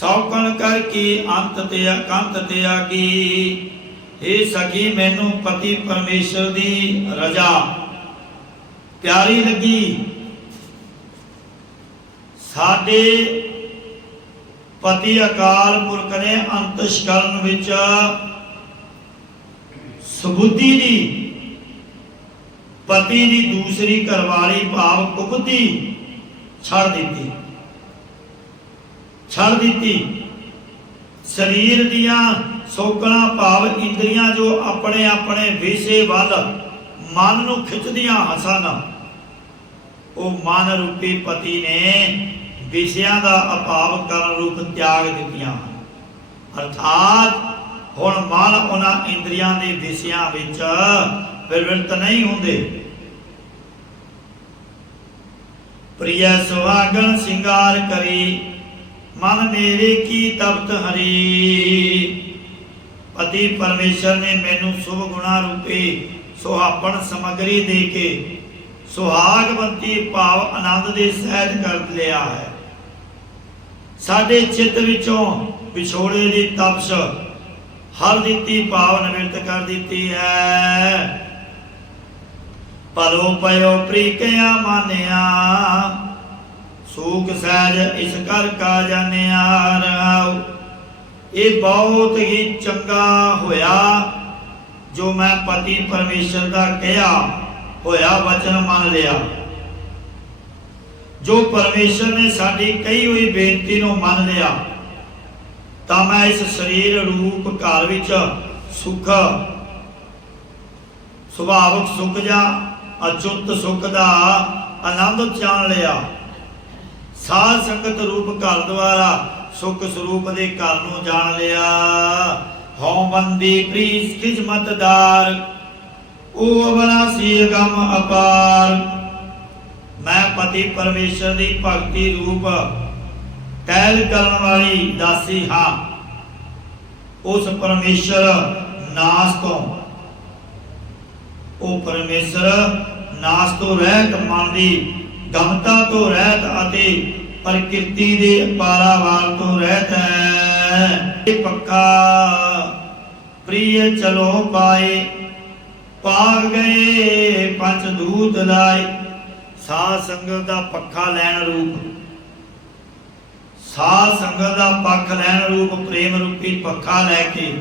ਸੌਕਣ ਕਰ ਕੀ ਅੰਤ ਤੇ ਅਕੰਤ ਤੇ ਆਗੀ। ਇਹ ਸਖੀ ਮੈਨੂੰ ਪਤੀ ਪਰਮੇਸ਼ਰ ਦੀ ਰਜਾ ਪਿਆਰੀ ਲੱਗੀ। ਸਾਡੇ ਪਤੀ ਅਕਾਲ ਪੁਰਖ ਨੇ ਅੰਤਸ਼ਕਰਨ ਵਿੱਚ ਸੁਬੁੱਧੀ ਦੀ, ਪਤੀ ਦੀ ਦੂਸਰੀ ਘਰਵਾਲੀ ਭਾਵ ਕੁਬੁੱਧੀ ਛੱਡ ਦਿੱਤੀ। ਸਰੀਰ ਦੀਆਂ ਸੋਕਣਾ ਭਾਵ ਇੰਦਰੀਆਂ ਜੋ ਆਪਣੇ ਆਪਣੇ ਵਿਸ਼ੇ ਵੱਲ ਮਨ ਨੂੰ ਖਿੱਚਦੀਆਂ ਹਸਨ, ਉਹ ਮਨ ਰੂਪੀ ਪਤੀ ਨੇ ਵਿਸ਼ਿਆਂ ਦਾ ਅਭਾਵ ਕਰਨ ਰੂਪ ਤਿਆਗ ਦਿੱਤੀਆਂ। ਅਰਥਾਤ ਹੁਣ ਮਨ ਉਹਨਾਂ ਇੰਦਰੀਆਂ ਦੇ ਵਿਸ਼ਿਆਂ ਵਿੱਚ ਪ੍ਰਵਿਰਤ ਨਹੀਂ ਹੁੰਦੇ। ਪ੍ਰਿਯ ਸੁਹਾਗਣ ਸਿੰਗਾਰ ਕਰੀ, ਮਨ ਮੇਰੇ ਕੀ ਤਪਤ ਹਰੀ। ਪਤੀ ਪਰਮੇਸ਼ਰ ਨੇ ਮੈਨੂੰ ਸੁਭ ਗੁਣਾ ਰੂਪੀ ਸੁਹਾਪਣ ਸਮਗਰੀ ਦੇ ਕੇ ਸੁਹਾਗਵੰਤੀ ਭਾਵ ਆਨੰਦ ਦੇ ਸਹਿਜ ਕਰ ਲਿਆ ਹੈ। ਸਾਡੇ ਚਿੱਤ ਵਿੱਚੋਂ ਵਿਛੋੜੇ ਦੀ ਤਪਸ਼ ਹਰ ਦਿੱਤੀ ਭਾਵ ਨਿਵਰਤ ਕਰ ਦਿੱਤੀ ਹੈ। ਪਰੋ ਪਇਓ ਪ੍ਰੀਕਿਆ ਮਾਨਿਆ, ਸੂਖ ਸਹਿਜ ਇਸ ਕਰ ਕਾ ਜਾਣਿਆ। ਰਹਾਉ ਇਹ ਬਹੁਤ ਹੀ ਚੰਗਾ ਹੋਇਆ ਜੋ ਮੈਂ ਪਤੀ ਪਰਮੇਸ਼ਰ ਦਾ ਕਿਹਾ ਹੋਇਆ ਵਚਨ ਮੰਨ ਲਿਆ। ਜੋ ਪਰਮੇਸ਼ਰ ਨੇ ਸਾਡੀ ਕਹੀ ਹੋਈ ਬੇਨਤੀ ਨੂੰ ਮੰਨ ਲਿਆ, ਤਾਂ ਮੈਂ ਇਸ ਸਰੀਰ ਰੂਪ ਘਰ ਵਿੱਚ ਸੁਖ, ਸੁਭਾਵਕ ਸੁਖ ਜਾਂ ਅਚੁੱਤ ਸੁਖ ਦਾ ਆਨੰਦ ਜਾਣ ਲਿਆ। ਸਾਧ ਸੰਗਤ ਰੂਪ ਘਰ ਦੁਆਰਾ ਸੁਖ ਸਰੂਪ ਦੇ ਘਰ ਨੂੰ ਜਾਣ ਲਿਆ। ਹਉ ਬੰਦੀ ਪ੍ਰੀਸ ਖਿਜਮਤਦਾਰ, ਉਹ ਅਬਨਾਸੀ ਅਗੰਮ ਅਪਾਰ। ਮੈਂ ਪਤੀ ਪਰਮੇਸ਼ਰ ਦੀ ਭਗਤੀ ਰੂਪ ਟਹਿਲ ਕਰਨ ਵਾਲੀ ਦਾਸੀ ਹਾਂ। ਉਸ ਪਰਮੇਸ਼ਰ ਨਾਸ ਤੋਂ, ਉਹ ਪਰਮੇਸ਼ਰ ਨਾਸ ਤੋਂ ਰਹਿਤ, ਮਨ ਦੀ ਗਮਤਾ ਤੋਂ ਰਹਿਤ ਅਤੇ ਪ੍ਰਕਿਰਤੀ ਦੇ ਪਾਰਾਵਾਰ ਤੋਂ ਰਹਿਤ ਹੈ। ਇਹ ਪੱਕਾ ਪ੍ਰਿਯ ਚਲੋ ਪਾਏ, ਭਾਗ ਗਏ ਪੰਜ ਦੂਤ ਲਾਏ। ਸਾਧ ਸੰਗਤ ਦਾ ਪੱਖਾ ਲੈਣ ਰੂਪ, ਸਾਧ ਸੰਗਤ ਦਾ ਪੱਖ ਲੈਣ ਰੂਪ ਪ੍ਰੇਮ ਰੂਪੀ ਪੱਖਾ ਲੈ ਕੇ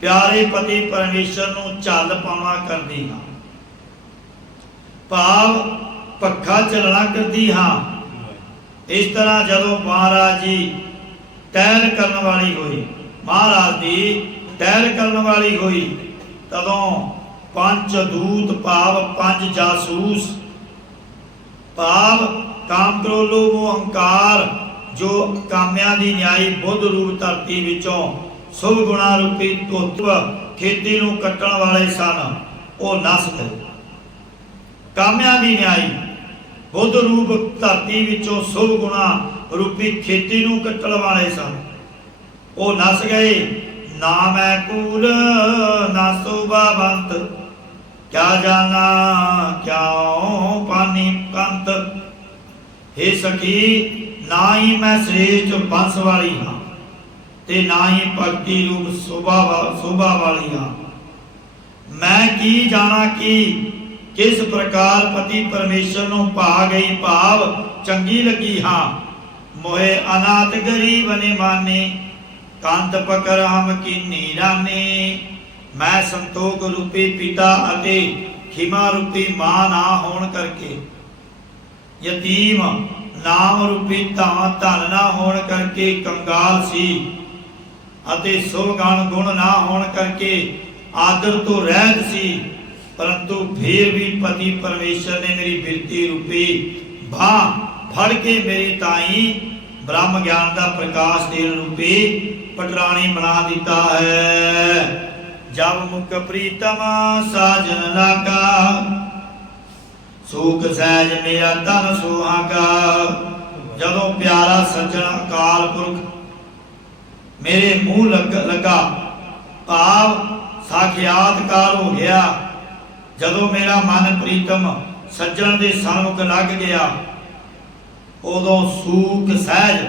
ਪਿਆਰੇ ਪਤੀ ਪਰਮੇਸ਼ਰ ਨੂੰ ਝੱਲ ਪਾਉਣਾ ਕਰਦੀ ਹਾਂ। ਭਾਵ ਪੱਖਾ ਚੱਲਣਾ ਕਰਦੀ ਹਾਂ। ਇਸ ਤਰ੍ਹਾਂ ਜਦੋਂ ਮਹਾਰਾਜ ਜੀ ਟਹਿਲ ਕਰਨ ਵਾਲੀ ਹੋਈ, ਮਹਾਰਾਜ ਦੀ ਟਹਿਲ ਕਰਨ ਵਾਲੀ ਹੋਈ, ਤਦੋਂ ਪੰਜ ਦੂਤ ਭਾਵ ਪੰਜ ਜਾਸੂਸ ਭਾਵ ਕਾਮ ਕ੍ਰੋਧ ਲੋਭ ਮੋਹ ਅਹੰਕਾਰ ਜੋ ਕਾਮਿਆਂ ਦੀ ਨਿਆਈ ਬੁੱਧ ਰੂਪ ਧਰਤੀ ਵਿੱਚੋਂ ਸੁਭ ਗੁਣਾ ਰੂਪੀ ਧੁੱਪ ਖੇਤੀ ਨੂੰ ਕੱਟਣ ਵਾਲੇ ਸਨ, ਉਹ ਨਸ ਗਏ। ਕਾਮਿਆਂ ਦੀ ਨਿਆਈ ਬੁੱਧ ਰੂਪ ਧਰਤੀ ਵਿੱਚੋਂ ਸੁਭ ਗੁਣਾ ਰੂਪੀ ਖੇਤੀ ਨੂੰ ਕੱਟਣ ਵਾਲੇ ਸਨ, ਉਹ ਨਸ ਗਏ। ਨਾ ਮੈਂ ਕੂਲ ਨਾ ਸੋਭਾਵੰਤ, ਕਿਆ ਜਾਣਾ ਕਿਉ ਪਾਨੀ ਕੰਤ। हे ਸਖੀ, ਨਾ ਹੀ ਮੈਂ ਸ੍ਰੇਸ਼ਟ ਬੰਸ ਵਾਲੀ ਹਾਂ ਤੇ ਨਾ ਹੀ ਭਗਤੀ ਰੂਪ ਸੋਭਾ ਵਾਲੀ ਹਾਂ। ਮੈਂ ਕੀ ਜਾਣਾ ਕਿ ਕਿਸ ਪ੍ਰਕਾਰ ਪਤੀ ਪਰਮੇਸ਼ਰ ਨੂੰ ਭਾ ਗਈ, ਭਾਵ ਚੰਗੀ ਲੱਗੀ ਹਾਂ। ਮੋਏ ਅਨਾਥ ਗਰੀਬ ਨੇ ਮਾਨੇ, ਕੰਤ ਪਕਰ ਹਮ ਕੀਨੀ ਰਾਨੇ। ਮੈਂ ਸੰਤੋਖ ਰੂਪੀ ਪਿਤਾ ਅਤੇ ਖਿਮਾ ਰੂਪੀ ਮਾਂ ਨਾ ਹੋਣ ਕਰਕੇ, ਯਤੀਮ ਨਾਮ ਰੂਪੀ ਧਨ ਨਾ ਹੋਣ ਕਰਕੇ ਕੰਗਾਲ ਸੀ, ਅਤੇ ਸੁਗਣ ਗੁਣ ਨਾ ਹੋਣ ਕਰਕੇ ਆਦਰ ਤੋਂ ਰਹਿਤ ਸੀ। परंतु फिर भी पति परमेश्वर ने मेरी बिरती रूपी बाह फड़ के मेरी ताई ब्रह्म ज्ञान का प्रकाश देन रूपी पटरानी बना दिता है। जब मुख प्रीतम साजन लागा, सूख सहज मेरा तन सुहागा। जदों प्यारा सज्जन अकाल पुरख मेरे मुंह लगा, भाव साखियातकार हो गया। जदों मेरा मन प्रीतम सज्जन दे सन्मुख लग गया, उदों सूख सहज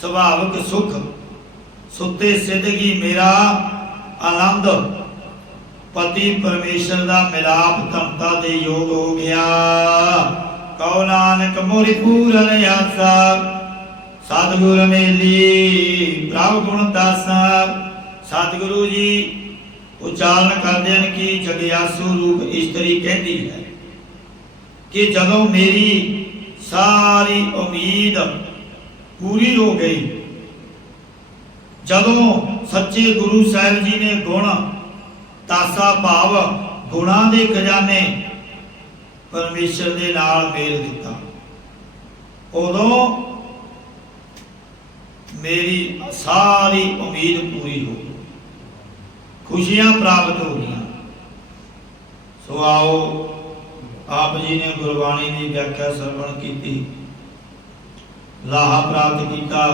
सुभाविक सुख सुते सिद्धगी मेरा आनंद पति परमेश्वर का मिलाप धनता दे योग हो गया। कहो नानक मोरी पूरन आसा, सतगुर मेली प्रभ गुण दासा। सतगुरु जी उच्चारण करते हैं कि जगयासु रूप इस्त्री कहती है कि जदों मेरी सारी उम्मीद पूरी हो गई, जदों सच्चे गुरु साहिब जी ने गुण तासा भाव गुणा दे खजाने परमेश्वर दे नाल मेल दिता, उदों मेरी सारी उम्मीद पूरी हो गई, खुशियां प्राप्त हो गई। सो आओ आप जी ने गुरबाणी की व्याख्या श्रवण की, लाहा प्राप्त किया।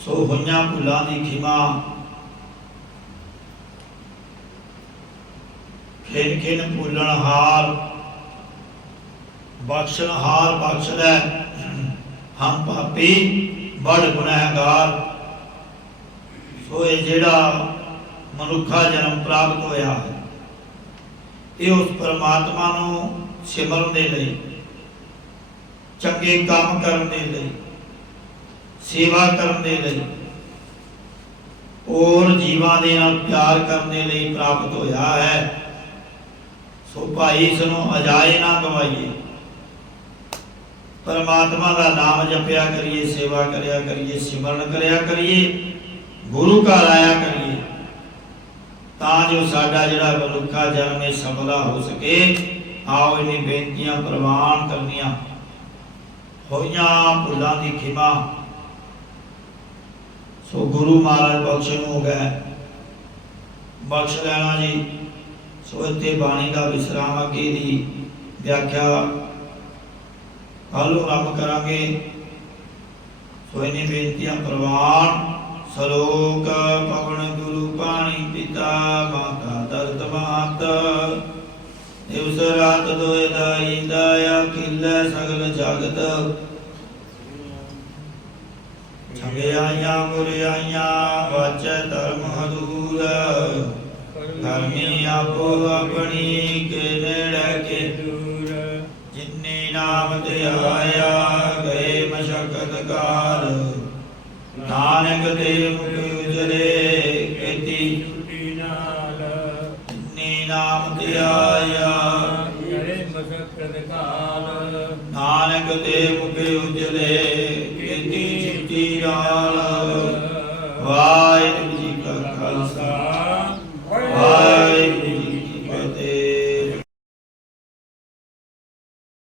सो होइयां भुलां दी खिमा, खिन खिन भूलन हार, बख्शन हार बख्श लै हम पापी बड़ गुनहगार। सो ये जेड़ा मनुखा जन्म प्राप्त होया है, ये उस परमात्मा नूं सिमरन दे लई, चंगे काम करन दे लई, सेवा करन दे लई और जीवां दे नाल प्यार करन दे लई प्राप्त होया है। सो भाई इसनूं अजाए ना गवाइए, परमात्मा का नाम जपया करिए, सेवा करया करिए, सिमरन करया करिए, गुरु घर आया करिए, तां जो साडा जिहड़ा मनुखा जन्म है सफला हो सके। आओ इन्हीं बेनतियां प्रवान करनियां, होइयां भुलां दी खिमा। सो गुरु महाराज बख्शन हो गए, बख्श लेना जी। सो इत्थे बाणी का विश्राम अगे दी व्याख्या कल आरंभ करांगे। सो इन्हीं बेनतियां प्रवान। सलोक पवन गुरु पाणी पिता, माता दर्द मात। दिवस रात दोए दाई दाया, खिलै सगल जगत। छगयाइयां बुराइयां, वाचै धर्म हदूर। धर्मी ਆਪੋ ਆਪਣੀ ਕੇ ਨੇੜੇ ਕੇ ਦੂਰ ਜਿਨੇ ਨਾਮ ਤੇ ਆਇਆ ਗਏ ਮਸ਼ਕਤ ਕਾਲ ਨਾਨਕ ਤੇ ਮੁਖ ਉਜਲੇ ਕੀਤੀ ਛੁਟੀ ਨਾਲ ਜਿਨੇ ਨਾਮ ਤੇ ਆਇਆ ਗਏ ਮਸਕਤ ਕਾਲ ਨਾਨਕ ਤੇ ਮੁਖ ਉਜਲੇ ਕੀਤੀ ਛੁਟੀ ਨਾਲ ਵਾਹਿਗੁਰੂ